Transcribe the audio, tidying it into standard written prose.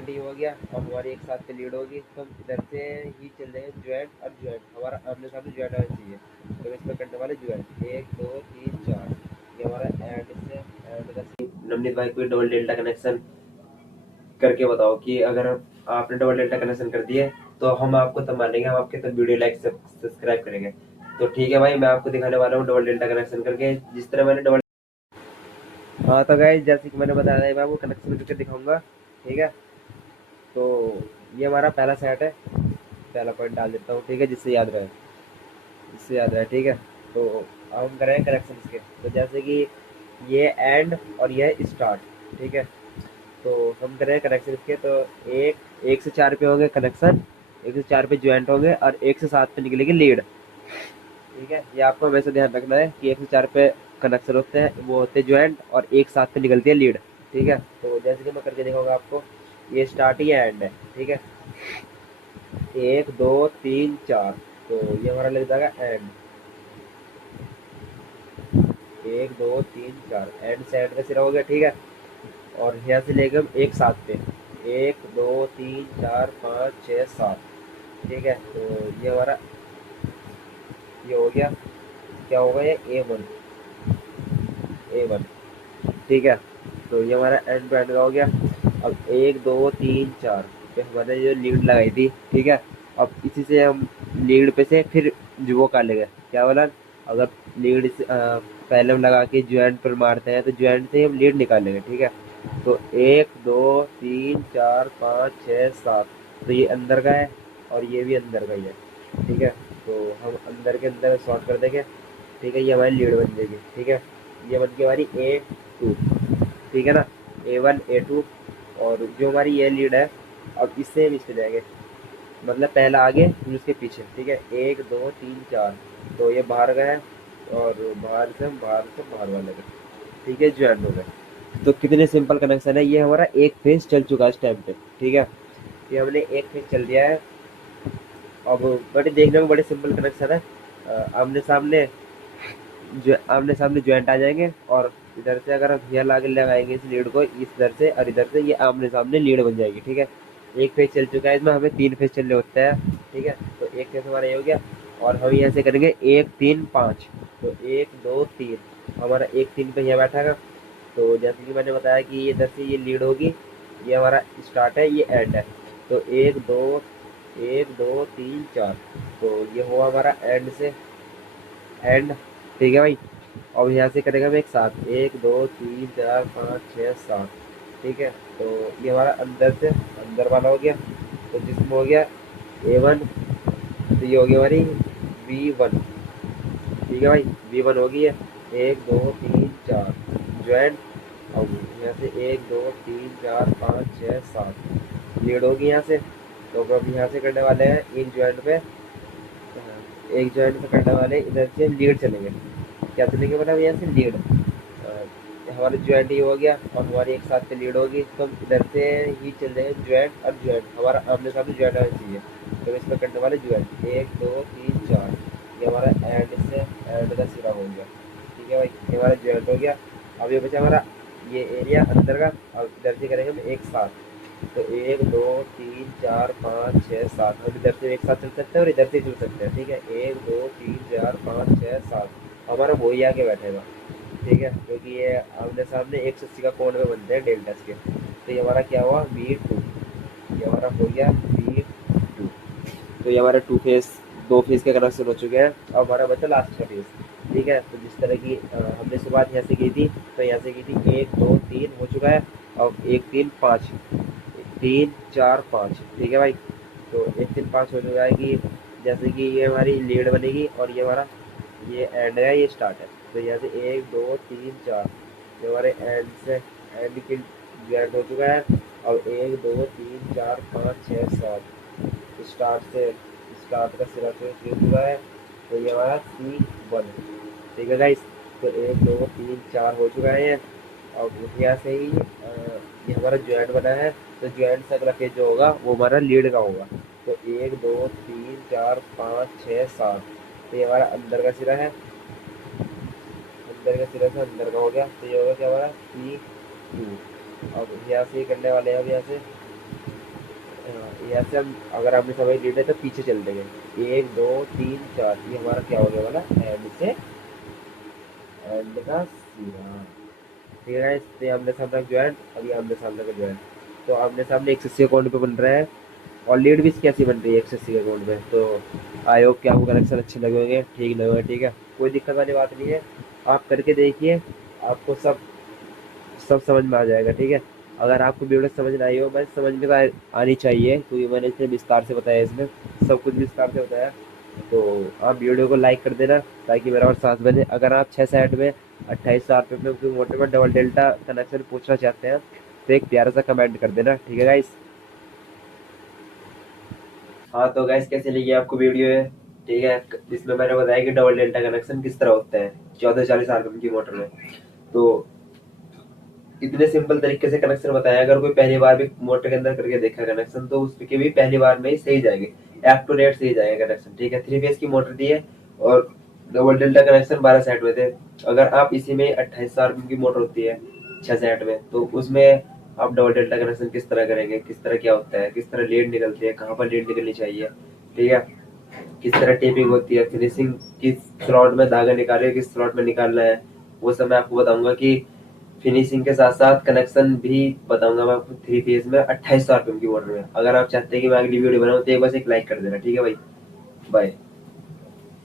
Joint ही हो गया और हमारी एक साथ पे लीड होगी, तो हम इधर से ही चल जाएंगे ज्वाइंट और ज्वाइंट, हमारा आमने सामने ज्वाइंट आना चाहिए। तो इसमें करने वाले ज्वाइंट 1 2 3 4, ये हमारा एंड से एंड का। नवनीत भाई कोई डबल डेल्टा कनेक्शन करके बताओ कि अगर आपने डबल डेल्टा कनेक्शन कर दिए तो हम आपको तब मानेंगे, हम आपके तब वीडियो लाइक सब्सक्राइब करेंगे। तो ठीक है भाई, मैं आपको दिखाने वाला हूँ डबल डेल्टा कनेक्शन करके, जिस तरह मैंने डबल। हाँ तो गाइस जैसे कि मैंने बताया था, मैं आपको कनेक्शन करके दिखाऊंगा। ठीक है, तो ये हमारा पहला सेट है, पहला पॉइंट डाल देता हूँ, ठीक है, जिससे याद रहे, जिससे याद रहे। ठीक है, तो अब हम करेंगे कनेक्शन इसके। तो जैसे कि ये एंड और ये स्टार्ट, ठीक है, तो हम करेंगे कनेक्शन इसके। तो एक से 4 पे होंगे कनेक्शन, 1 से 4 पे ज्वाइंट होंगे और 1 से 7 पे निकलेगी लीड। ठीक है, ये आपको हमेशा ध्यान रखना है कि 1 से 4 पे कनेक्शन होते हैं, वो होते हैं ज्वाइंट, और 1 7 पे निकलती है लीड। ठीक है, तो जैसे कि मैं करके दिखाऊंगा आपको, ये स्टार्ट ही एंड है। ठीक है, 1 2 3 4, तो ये हमारा लग जाएगा एंड। 1 2 3 4 एंड से एंड का सिरा हो गया। ठीक है, और यहाँ से लेके हम 1 7 पे, 1 2 3 4 5 6 7। ठीक है, तो ये हमारा ये हो गया, क्या होगा ये A1। ठीक है, तो ये हमारा एंड टू एंड का हो गया। अब 1 2 3 4 पे हमने जो लीड लगाई थी, ठीक है, अब इसी से हम लीड पे से फिर जो वो कर लेंगे, क्या बोला, अगर लीड से पहले हम लगा के ज्वाइंट पर मारते हैं तो ज्वाइंट से ही हम लीड निकालेंगे। ठीक है, तो 1 2 3 4 5 6 7, तो ये अंदर का है और ये भी अंदर का ही है। ठीक है, तो हम अंदर के अंदर शॉर्ट कर देंगे। ठीक है, ये हमारी लीड बन जाएगी। ठीक है, ये बन के हमारी A2। ठीक है ना, A1 A2, और जो हमारी ये लीड है, अब इससे हम इससे जाएंगे, मतलब पहला आगे फिर उसके पीछे। ठीक है, 1 2 3 4, तो ये बाहर गए और बाहर वाले गए। ठीक है, ज्वाइंट हो गए। तो कितने सिंपल कनेक्शन है, ये हमारा एक फेज चल चुका है इस टाइम पे। ठीक है, ये हमने एक फेज चल दिया है। अब बड़े देखने में बड़े सिंपल कनेक्शन है। आमने सामने जो आमने सामने ज्वाइंट आ जाएंगे, और इधर से अगर हम यहाँ लाके लगाएंगे इस लीड को इस इधर से, और इधर से ये आमने सामने लीड बन जाएगी। ठीक है, एक फेज चल चुका है, इसमें हमें 3 फेज चलने होते हैं। ठीक है, तो एक फेज हमारा ये हो गया, और हम यहाँ से करेंगे 1 3 5, तो 1 2 3, हमारा 1 3 पे यहाँ बैठा है। तो जैसे कि मैंने बताया कि इधर से ये लीड होगी, ये हमारा स्टार्ट है, ये एंड है। तो 1 2 1 2 3 4, तो ये हुआ हमारा एंड से एंड। ठीक है भाई, और यहाँ से करेंगे हम एक साथ, 1 2 3 4 5 6 7। ठीक है, तो ये हमारा अंदर से अंदर वाला हो गया, तो जिसमें हो गया A1, तो ये हो गया हमारी V1। ठीक है भाई, V1 हो गई है। 1 2 3 4 ज्वाइंट, अब यहाँ से 1 2 3 4 5 6 7 लीड होगी यहाँ से। तो अब यहाँ से करने वाले हैं एक ज्वाइंट पे, एक ज्वाइंट पे करने वाले इधर से लीड चलेंगे। क्या चलेंगे मतलब यहाँ से लीड, हमारा ज्वाइंट ही हो गया और हमारी एक साथ पे लीड होगी, तो हम इधर से ही चल जाएंगे ज्वाइंट और ज्वाइंट, हमारा आमने सामने ज्वाइंट आना चाहिए। तो इसमें करने वाले ज्वाइंट 1 2 3 4, ये हमारा एंड से एंड का सिरा हो गया। ठीक है भाई, ये हमारा ज्वाइंट हो गया। अब ये बचा हमारा ये एरिया अंदर का, अब इधर से करेंगे हम एक साथ। तो 1 2 3 4 5 6 7, हम इधर से एक साथ चल सकते हैं और इधर से चल सकते हैं। ठीक है, 1 2 3 4 5 6 7, हमारा वही आके बैठेगा। ठीक है, क्योंकि ये आमने सामने 180 का कोण में बनते हैं डेल्टास के। तो ये हमारा क्या हुआ V2, ये हमारा हो गया V2। तो ये हमारे 2 फेज के कनेक्शन हो चुके हैं। अब हमारा बचा लास्ट का फेज। ठीक है, तो जिस तरह की हमने शुरुआत यहाँ से की थी, तो यहाँ से की थी 1 2 3 हो चुका है। अब 1 3 5, 3 4 5। ठीक है भाई, तो 1 3 5 हो चुका है कि जैसे कि ये हमारी लीड बनेगी और ये हमारा ये एंड है, ये स्टार्ट है। तो यहाँ से 1 2 3 4, ये हमारे एंड से एंड की ज्वाइंट हो चुका है। अब 1 2 3 4 5 6 7 स्टार्ट का सिरा से हो चुका है। तो ये हमारा C1। ठीक है गाइस, तो 1 2 3 4 हो चुका है ये। अब यहाँ से ही ये हमारा ज्वाइंट बना है, तो ज्वाइंट से अगला फेज जो होगा वो हमारा लीड का होगा। तो 1 2 3 4 5 6 7, तो ये हमारा अंदर का सिरा है, अंदर का सिरा से अंदर का हो गया। तो ये होगा क्या हमारा C2। अब यहाँ से करने वाले हैं, अब यहाँ से हाँ, ये ऐसे हम अगर हमने समय लीड है तो पीछे चल देंगे, 1 2 3 4, ये हमारा क्या हो गया वाला एंड से एंड का सी। हाँ ठीक है guys, तो ये आमने सामने ज्वाइन और ये आमने सामने का ज्वाइन। तो आमने सामने एक्सेसी अकाउंट पे बन रहा है और लीड भी कैसी बन रही है एक्सेसी अकाउंट में। तो आई होप कि आपको कनेक्शन अच्छे लगे होंगे, ठीक लगे होंगे, ठीक है, कोई दिक्कत वाली बात नहीं है। आप करके देखिए, आपको सब सब समझ में आ जाएगा, ठीक है। अगर आपको वीडियो समझ ना आई हो, बस समझ में तो आनी चाहिए क्योंकि मैंने इतने विस्तार से बताया, इसमें सब कुछ विस्तार से बताया। तो आप वीडियो को लाइक कर देना ताकि मेरा और साथ बने। अगर आप 6 साइड में 28,000 रुपये में मोटर में डबल डेल्टा कनेक्शन पूछना चाहते हैं तो एक प्यारा सा कमेंट कर देना, ठीक है गाइस। हाँ तो गाइस कैसे लगी आपको वीडियो है, ठीक है। इसमें मैंने बताया कि डबल डेल्टा कनेक्शन किस तरह होता है 1440 आरपीएम की मोटर में। तो इतने सिंपल तरीके से कनेक्शन बताया, अगर कोई पहली बार भी मोटर के अंदर करके देखा कनेक्शन तो उसके भी पहली बार में ही सही जाएंगे, एक्यूरेट सही जाएगा कनेक्शन, ठीक है। 3 फेज की मोटर दी है और डबल डेल्टा कनेक्शन 12 सेट में थे। अगर आप इसी में 28,000 की मोटर होती है 6 सेट में, तो उसमें आप डबल डेल्टा कनेक्शन किस तरह करेंगे, किस तरह क्या होता है, किस तरह लीड निकलती है, कहाँ पर लीड निकलनी चाहिए, ठीक है, किस तरह टेपिंग होती है, फिनिशिंग किस स्लॉट में धागा निकाले, किस स्लॉट में निकालना है, वो सब मैं आपको बताऊंगा। कि फिनिशिंग के साथ साथ कनेक्शन भी बताऊंगा मैं आपको 3 फेज में 28,000 आरपीएम की मोटर में। अगर आप चाहते हैं कि मैं अगली वीडियो बनाऊं तो एक बस एक लाइक कर देना, ठीक है भाई। बाय।